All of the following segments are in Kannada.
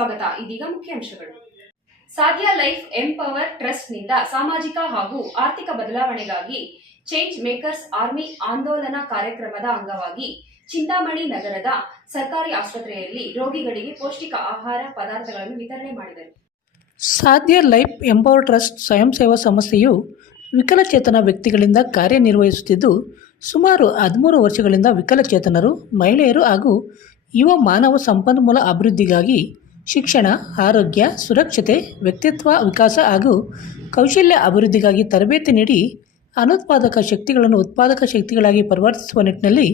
ಸ್ವಾಗತ. ಇದೀಗ ಮುಖ್ಯಾಂಶಗಳು. ಸಾಧ್ಯ ಲೈಫ್ ಎಂಪವರ್ ಟ್ರಸ್ಟ್ ನಿಂದ ಸಾಮಾಜಿಕ ಹಾಗೂ ಆರ್ಥಿಕ ಬದಲಾವಣೆಗಾಗಿ ಚೇಂಜ್ ಮೇಕರ್ಸ್ ಆರ್ಮಿ ಆಂದೋಲನ ಕಾರ್ಯಕ್ರಮದ ಅಂಗವಾಗಿ ಚಿಂತಾಮಣಿ ನಗರದ ಸರ್ಕಾರಿ ಆಸ್ಪತ್ರೆಯಲ್ಲಿ ರೋಗಿಗಳಿಗೆ ಪೌಷ್ಟಿಕ ಆಹಾರ ಪದಾರ್ಥಗಳನ್ನು ವಿತರಣೆ ಮಾಡಿದರು. ಸಾಧ್ಯ ಲೈಫ್ ಎಂಪವರ್ ಟ್ರಸ್ಟ್ ಸ್ವಯಂ ಸೇವಾ ಸಂಸ್ಥೆಯು ವಿಕಲಚೇತನ ವ್ಯಕ್ತಿಗಳಿಂದ ಕಾರ್ಯನಿರ್ವಹಿಸುತ್ತಿದ್ದು, ಸುಮಾರು 13 ವರ್ಷಗಳಿಂದ ವಿಕಲಚೇತನರು, ಮಹಿಳೆಯರು ಹಾಗೂ ಯುವ ಮಾನವ ಸಂಪನ್ಮೂಲ ಅಭಿವೃದ್ಧಿಗಾಗಿ ಶಿಕ್ಷಣ, ಆರೋಗ್ಯ, ಸುರಕ್ಷತೆ, ವ್ಯಕ್ತಿತ್ವ ವಿಕಾಸ ಹಾಗೂ ಕೌಶಲ್ಯ ಅಭಿವೃದ್ಧಿಗಾಗಿ ತರಬೇತಿ ನೀಡಿ ಅನುತ್ಪಾದಕ ಶಕ್ತಿಗಳನ್ನು ಉತ್ಪಾದಕ ಶಕ್ತಿಗಳಾಗಿ ಪರಿವರ್ತಿಸುವ ನಿಟ್ಟಿನಲ್ಲಿ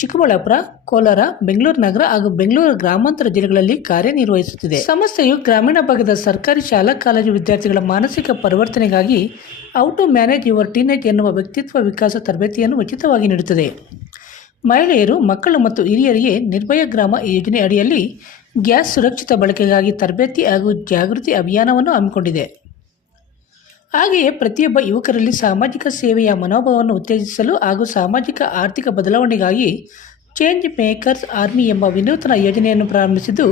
ಚಿಕ್ಕಬಳ್ಳಾಪುರ, ಕೋಲಾರ, ಬೆಂಗಳೂರು ನಗರ ಹಾಗೂ ಬೆಂಗಳೂರು ಗ್ರಾಮಾಂತರ ಜಿಲ್ಲೆಗಳಲ್ಲಿ ಕಾರ್ಯನಿರ್ವಹಿಸುತ್ತಿದೆ. ಸಂಸ್ಥೆಯು ಗ್ರಾಮೀಣ ಭಾಗದ ಸರ್ಕಾರಿ ಶಾಲಾ ಕಾಲೇಜು ವಿದ್ಯಾರ್ಥಿಗಳ ಮಾನಸಿಕ ಪರಿವರ್ತನೆಗಾಗಿ how to manage your teenage ಎನ್ನುವ ವ್ಯಕ್ತಿತ್ವ ವಿಕಾಸ ತರಬೇತಿಯನ್ನು ಉಚಿತವಾಗಿ ನೀಡುತ್ತದೆ. ಮಹಿಳೆಯರು, ಮಕ್ಕಳು ಮತ್ತು ಹಿರಿಯರಿಗೆ ನಿರ್ಭಯ ಗ್ರಾಮ ಯೋಜನೆ ಅಡಿಯಲ್ಲಿ ಗ್ಯಾಸ್ ಸುರಕ್ಷಿತ ಬಳಕೆಗಾಗಿ ತರಬೇತಿ ಹಾಗೂ ಜಾಗೃತಿ ಅಭಿಯಾನವನ್ನು ಹಮ್ಮಿಕೊಂಡಿದೆ. ಹಾಗೆಯೇ ಪ್ರತಿಯೊಬ್ಬ ಯುವಕರಲ್ಲಿ ಸಾಮಾಜಿಕ ಸೇವೆಯ ಮನೋಭಾವವನ್ನು ಉತ್ತೇಜಿಸಲು ಹಾಗೂ ಸಾಮಾಜಿಕ ಆರ್ಥಿಕ ಬದಲಾವಣೆಗಾಗಿ ಚೇಂಜ್ ಮೇಕರ್ಸ್ ಆರ್ಮಿ ಎಂಬ ವಿನೂತನ ಯೋಜನೆಯನ್ನು ಪ್ರಾರಂಭಿಸಿದ್ದು,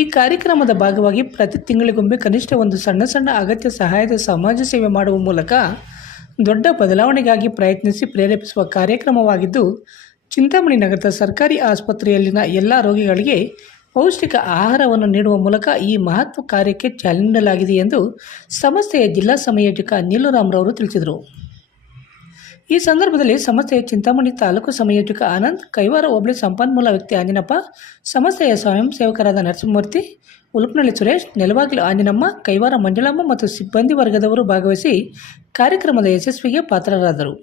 ಈ ಕಾರ್ಯಕ್ರಮದ ಭಾಗವಾಗಿ ಪ್ರತಿ ತಿಂಗಳಿಗೊಮ್ಮೆ ಕನಿಷ್ಠ ಒಂದು ಸಣ್ಣ ಅಗತ್ಯ ಸಹಾಯದ ಸಮಾಜ ಸೇವೆ ಮಾಡುವ ಮೂಲಕ ದೊಡ್ಡ ಬದಲಾವಣೆಗಾಗಿ ಪ್ರಯತ್ನಿಸಿ ಪ್ರೇರೇಪಿಸುವ ಕಾರ್ಯಕ್ರಮವಾಗಿದ್ದು, ಚಿಂತಾಮಣಿ ನಗರದ ಸರ್ಕಾರಿ ಆಸ್ಪತ್ರೆಯಲ್ಲಿನ ಎಲ್ಲ ರೋಗಿಗಳಿಗೆ ಪೌಷ್ಟಿಕ ಆಹಾರವನ್ನು ನೀಡುವ ಮೂಲಕ ಈ ಮಹತ್ವ ಕಾರ್ಯಕ್ಕೆ ಚಾಲನೆ ನೀಡಲಾಗಿದೆ ಎಂದು ಸಂಸ್ಥೆಯ ಜಿಲ್ಲಾ ಸಂಯೋಜಕ ನೀಲುರಾಮ್ರವರು ತಿಳಿಸಿದರು. ಈ ಸಂದರ್ಭದಲ್ಲಿ ಸಂಸ್ಥೆಯ ಚಿಂತಾಮಣಿ ತಾಲೂಕು ಸಂಯೋಜಕ ಆನಂದ್, ಕೈವಾರ ಹೋಬಳಿ ಸಂಪನ್ಮೂಲ ವ್ಯಕ್ತಿ ಆಂಜನಪ್ಪ, ಸಂಸ್ಥೆಯ ಸ್ವಯಂ ಸೇವಕರಾದ ನರಸಿಂಹಮೂರ್ತಿ, ಉಲುಪನಹಳ್ಳಿ ಸುರೇಶ್, ನೆಲವಾಗಲು ಆಂಜನಮ್ಮ, ಕೈವಾರ ಮಂಜುಳಮ್ಮ ಮತ್ತು ಸಿಬ್ಬಂದಿ ವರ್ಗದವರು ಭಾಗವಹಿಸಿ ಕಾರ್ಯಕ್ರಮದ ಯಶಸ್ವಿಗೆ ಪಾತ್ರರಾದರು.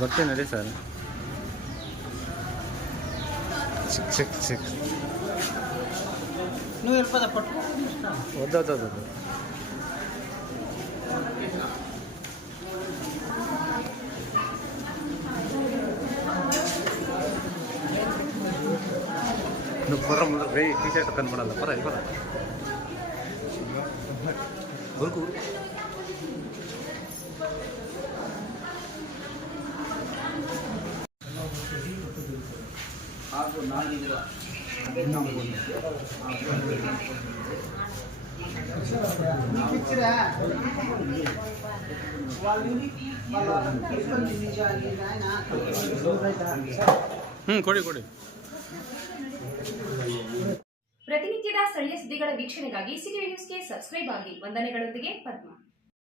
ಬರ್ತೀನಡಿ ಸರ್. వద్దు నువ్వు బర్ర ముందు టీ షర్ట్ కనపడాలి. పర ఉరుకు ಕೊಡಿ. ಪ್ರತಿನಿತ್ಯದ ಸ್ಥಳೀಯ ಸುದ್ದಿಗಳ ವೀಕ್ಷಣೆಗಾಗಿ ಸಿಟಿ ನ್ಯೂಸ್ಗೆ ಸಬ್ಸ್ಕ್ರೈಬ್ ಆಗಿ. ವಂದನೆಗಳೊಂದಿಗೆ ಪದ್ಮ.